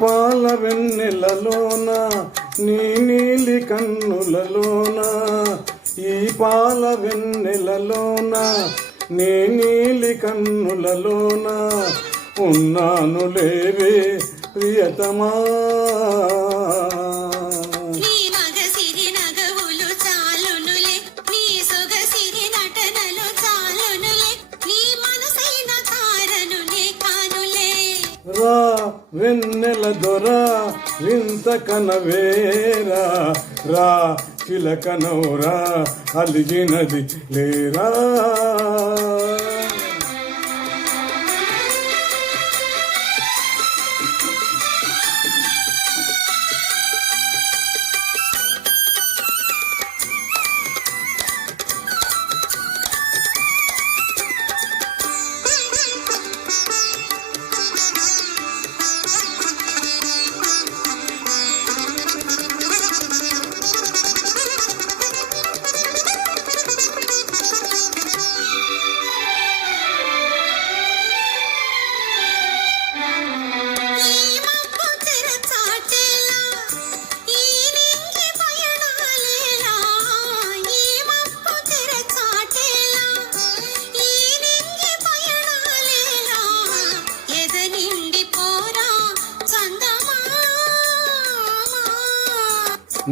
పాల వెన్నెలలోన నీ నీలి కన్నులలోన ఈ పాల వెన్నెలలోన నీ నీలి కన్నులలోన ఉన్నాను లేవే ప్రియతమా. రా వెన్నెల దొరా వింత కనవేరా రా చిలకనౌరా అలిగినది లేరా.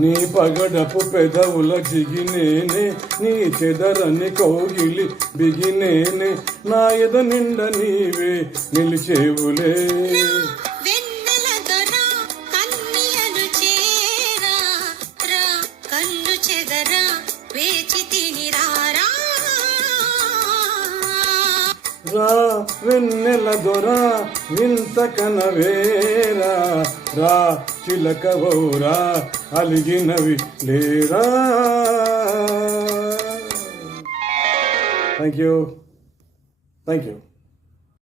నీ పగడపు పెదవుల జిగినేనే నీ చెదరని కౌగిలి బిగినేనే నా ఎద నిండ నీవే నిలిచేవులే. రా వెన్నెల దొరా వింత కనవేరా రా చిలకవౌరా అలిగినవి లేరా. Thank you.